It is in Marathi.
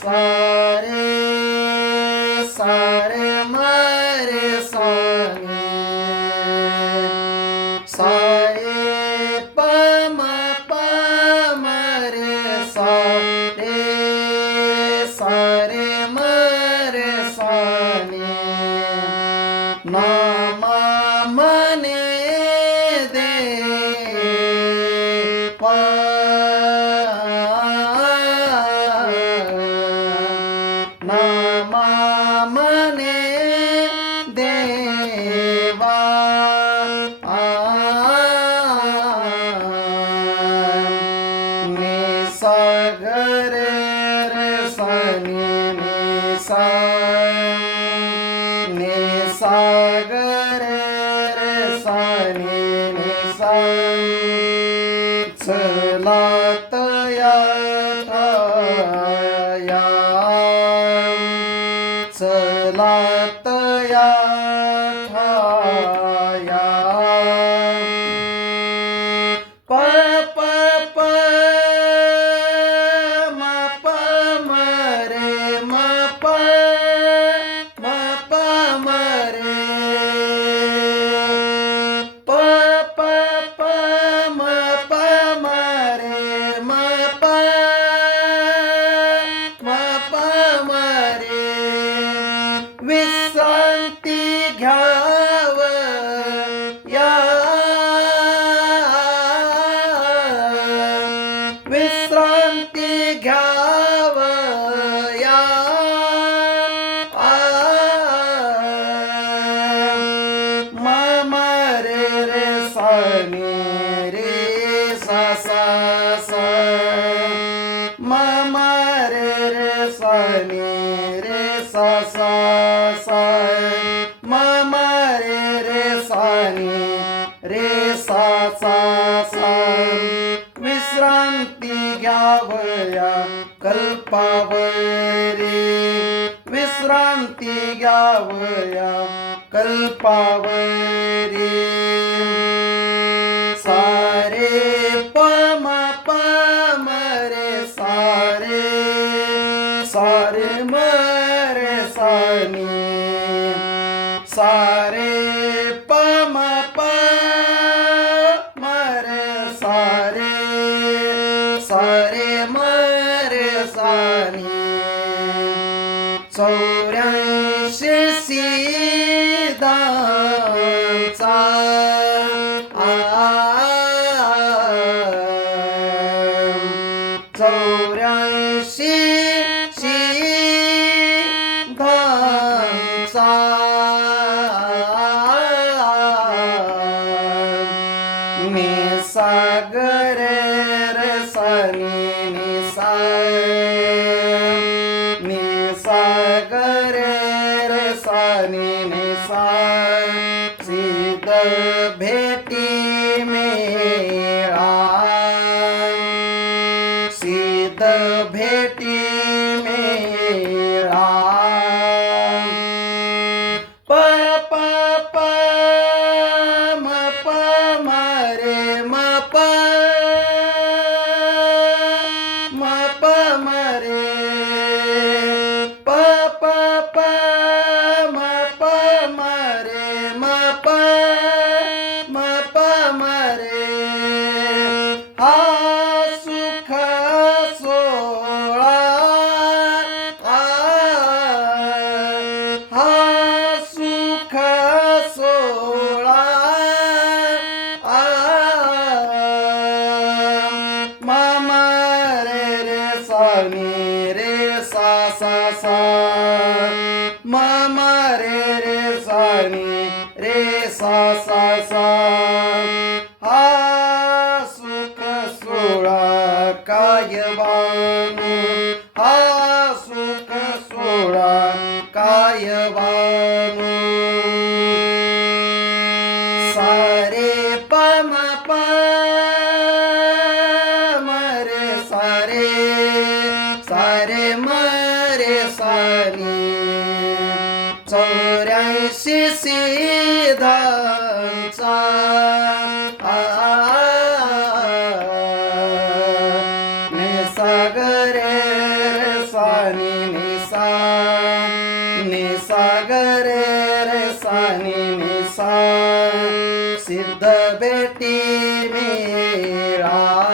sare sare mare sane sae pa ma pa mare sare sare. सनी मी सा ने सागर रे सनी ने सा रे सानी रे सा सा सा मामा रे रे सानी रे सा सा सा विश्रांती घ्यावया कल्पावरी विश्रांती घ्यावया कल्पावरी. சாரே பம பரே சாரே சாரே மரே சானி சௌரா नी सागरे रे सनी नी साय सनी नी साय सीत भेटी रे सा सा सा। मामा रे रे सानी रे सा सा सा। हा सुख सोळा काय चौऱ्याऐंशी सिद्धांचा निसागरे सानी निसा निसागरे रे सानी निसा. सिद्ध बेटी मीरा